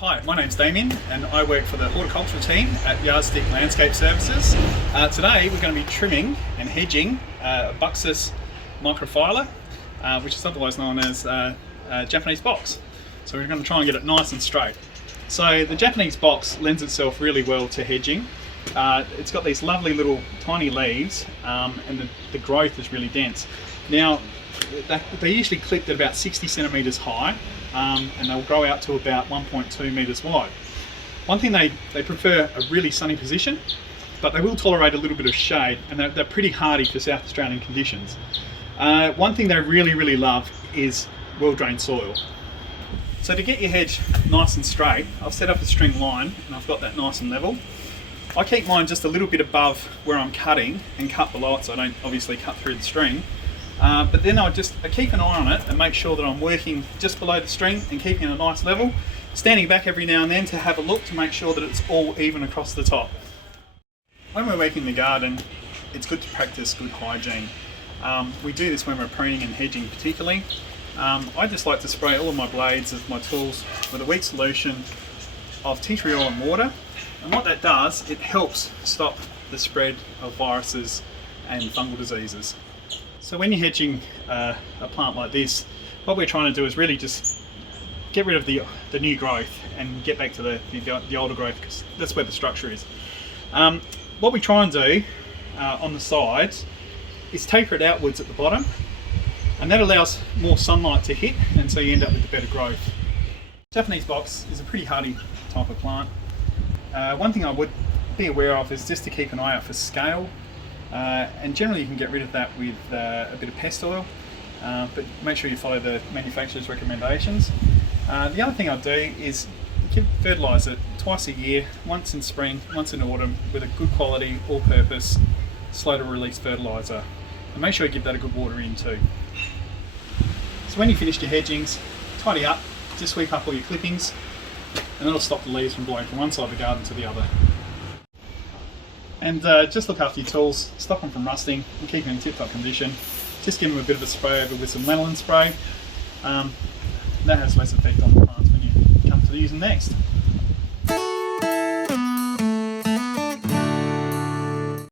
Hi, my name's Damien and I work for the horticultural team at Yardstick Landscape Services. Today we're going to be trimming and hedging Buxus Microphylla, which is otherwise known as Japanese box. So we're going to try and get it nice and straight. So the Japanese box lends itself really well to hedging. It's got these lovely little tiny leaves and the growth is really dense. Now they're usually clipped at about 60 centimetres high and they'll grow out to about 1.2 metres wide. One thing, they prefer a really sunny position, but they will tolerate a little bit of shade, and they're pretty hardy for South Australian conditions. One thing they really love is well-drained soil. So to get your hedge nice and straight, I've set up a string line and I've got that nice and level. I keep mine just a little bit above where I'm cutting and cut below it, so I don't obviously cut through the string. But then I keep an eye on it and make sure that I'm working just below the string and keeping it a nice level, standing back every now and then to have a look to make sure that it's all even across the top. When we're working in the garden, it's good to practice good hygiene. We do this when we're pruning and hedging particularly. I just like to spray all of my blades of my tools with a weak solution of tea tree oil and water, and what that does, it helps stop the spread of viruses and fungal diseases. So when you're hedging a plant like this, what we're trying to do is really just get rid of the new growth and get back to the older growth, because that's where the structure is. What we try and do on the sides is taper it outwards at the bottom, and that allows more sunlight to hit, and so you end up with the better growth. Japanese box is a pretty hardy type of plant. One thing I would be aware of is just to keep an eye out for scale. And generally you can get rid of that with a bit of pest oil, but make sure you follow the manufacturer's recommendations. The other thing I do is fertilise it twice a year, once in spring, once in autumn, with a good quality, all-purpose, slow to release fertiliser. And make sure you give that a good water in too. So when you finish your hedgings, tidy up, just sweep up all your clippings, and that'll stop the leaves from blowing from one side of the garden to the other. And just look after your tools, stop them from rusting and keep them in tip-top condition. Just give them a bit of a spray over with some lanolin spray. That has less effect on the plants when you come to use them next.